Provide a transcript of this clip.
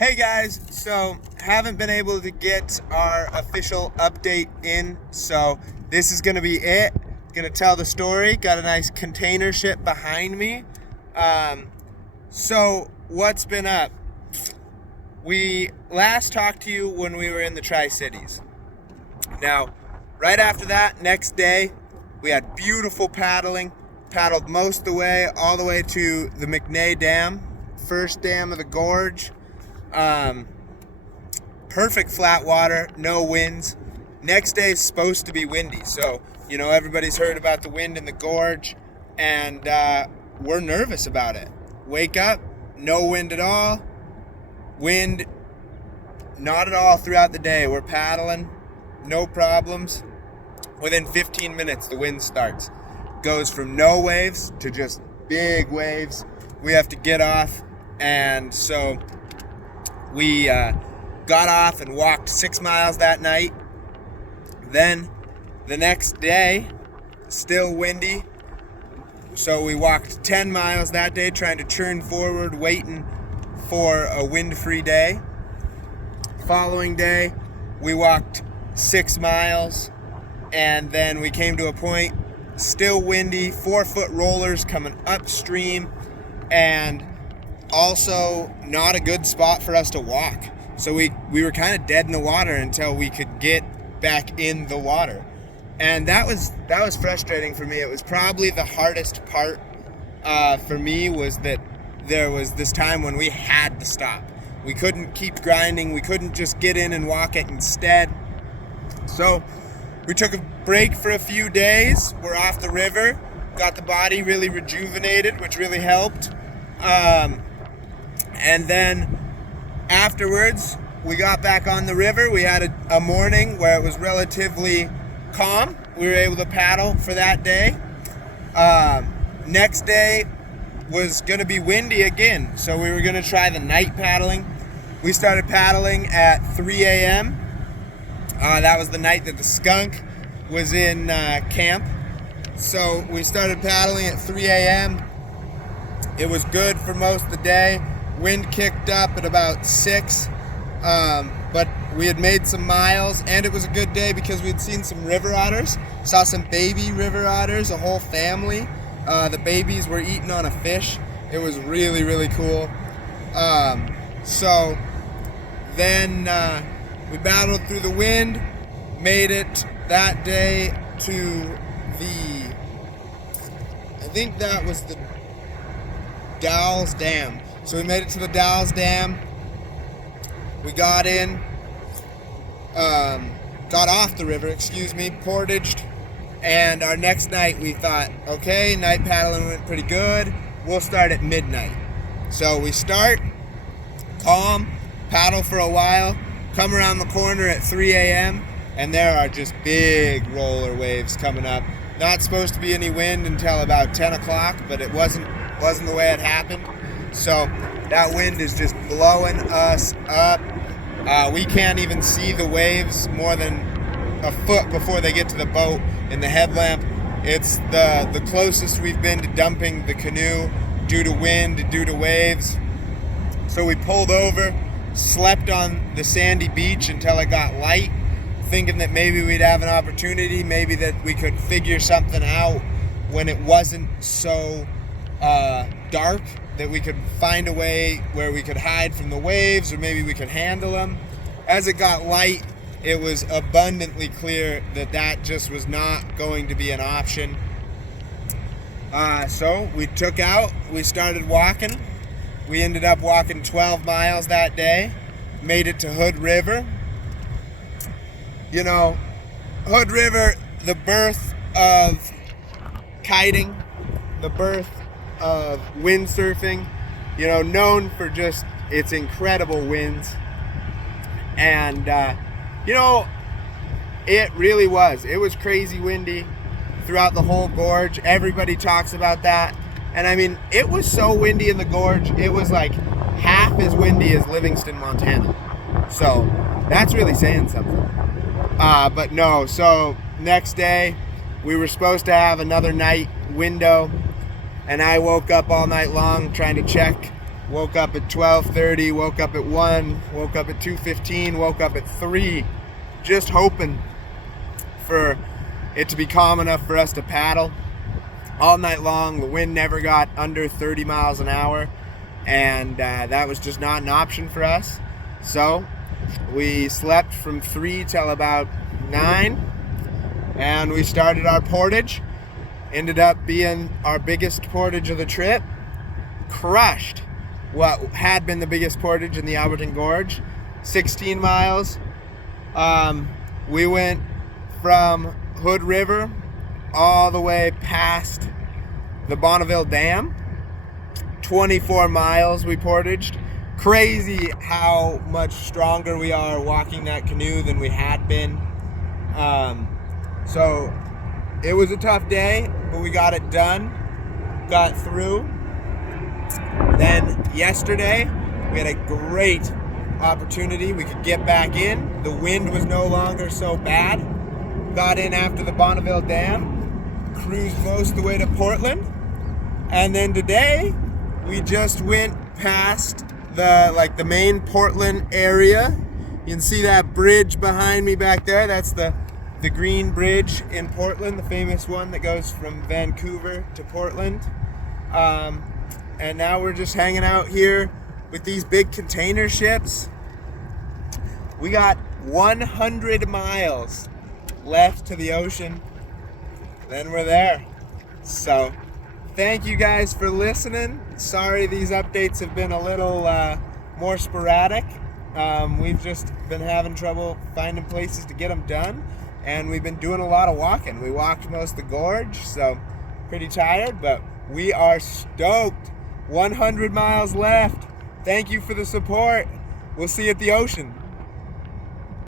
Hey guys, so haven't been able to get our official update in, so this is gonna be it. Gonna tell the story. Got a nice container ship behind me. So what's been up? We last talked to you when we were in the Tri-Cities. Now, right after that, next day, we had beautiful paddling. Paddled most of the way, all the way to the McNay Dam, first dam of the Gorge. Perfect flat water, no winds. Next day is supposed to be windy, so everybody's heard about the wind in the gorge, and we're nervous about it. Wake up, no wind at all. Wind not at all throughout the day. We're paddling, no problems. Within 15 minutes, the wind starts. Goes from no waves to just big waves. We have to get off, and so we got off and walked 6 miles that night. Then the next day, still windy, so we walked 10 miles that day, trying to churn forward, waiting for a wind-free day. Following day, we walked 6 miles, and then we came to a point, still windy, 4-foot rollers coming upstream, and also not a good spot for us to walk. So we were kind of dead in the water until we could get back in the water. And that was frustrating for me. It was probably the hardest part for me, was that there was this time when we had to stop. We couldn't keep grinding. We couldn't just get in and walk it instead. So we took a break for a few days. We're off the river. Got the body really rejuvenated, which really helped. And then afterwards, we got back on the river. We had a morning where it was relatively calm. We were able to paddle for that day. Next day was going to be windy again, so we were going to try the night paddling. We started paddling at 3 a.m. That was the night that the skunk was in camp. So we started paddling at 3 a.m. It was good for most of the day. Wind kicked up at about 6, but we had made some miles, and it was a good day because we had seen some river otters. Saw some baby river otters, a whole family. The babies were eating on a fish. It was really, really cool. So then we battled through the wind, made it that day to I think that was the Dalles Dam. So we made it to the Dalles Dam. We got in, got off the river, portaged, and our next night we thought, okay, night paddling went pretty good. We'll start at midnight. So we start, calm, paddle for a while, come around the corner at 3 a.m., and there are just big roller waves coming up. Not supposed to be any wind until about 10 o'clock, but it wasn't the way it happened. So that wind is just blowing us up. We can't even see the waves more than a foot before they get to the boat in the headlamp. It's the closest we've been to dumping the canoe due to wind, due to waves. So we pulled over, slept on the sandy beach until it got light, thinking that maybe we'd have an opportunity, maybe that we could figure something out when it wasn't so dark, that we could find a way where we could hide from the waves, or maybe we could handle them. As it got light, it was abundantly clear that just was not going to be an option. So we took out, we started walking. We ended up walking 12 miles that day, made it to Hood River. Hood River, the birth of kiting, the birth of windsurfing, known for just its incredible winds. And, it really was. It was crazy windy throughout the whole gorge. Everybody talks about that. And I mean, it was so windy in the gorge, it was like half as windy as Livingston, Montana. So that's really saying something. But no, so next day we were supposed to have another night window, and I woke up all night long trying to check Woke up at 12:30, woke up at 1, woke up at 2:15, woke up at 3, just hoping for it to be calm enough for us to paddle. All night long, the wind never got under 30 miles an hour, and that was just not an option for us. So we slept from 3 till about 9, and we started our portage. Ended up being our biggest portage of the trip. Crushed what had been the biggest portage in the Alberton Gorge, 16 miles. We went from Hood River all the way past the Bonneville Dam. 24 miles we portaged. Crazy how much stronger we are walking that canoe than we had been. So it was a tough day, but we got it done, got through. Then yesterday, we had a great opportunity. We could get back in. The wind was no longer so bad. Got in after the Bonneville Dam, cruised most of the way to Portland. And then today, we just went past the main Portland area. You can see that bridge behind me back there. That's the Green Bridge in Portland, the famous one that goes from Vancouver to Portland. And now we're just hanging out here with these big container ships. We got 100 miles left to the ocean, then we're there. So thank you guys for listening. Sorry these updates have been a little more sporadic. We've just been having trouble finding places to get them done, and we've been doing a lot of walking. We walked most of the gorge, so pretty tired, but we are stoked. 100 miles left. Thank you for the support. We'll see you at the ocean.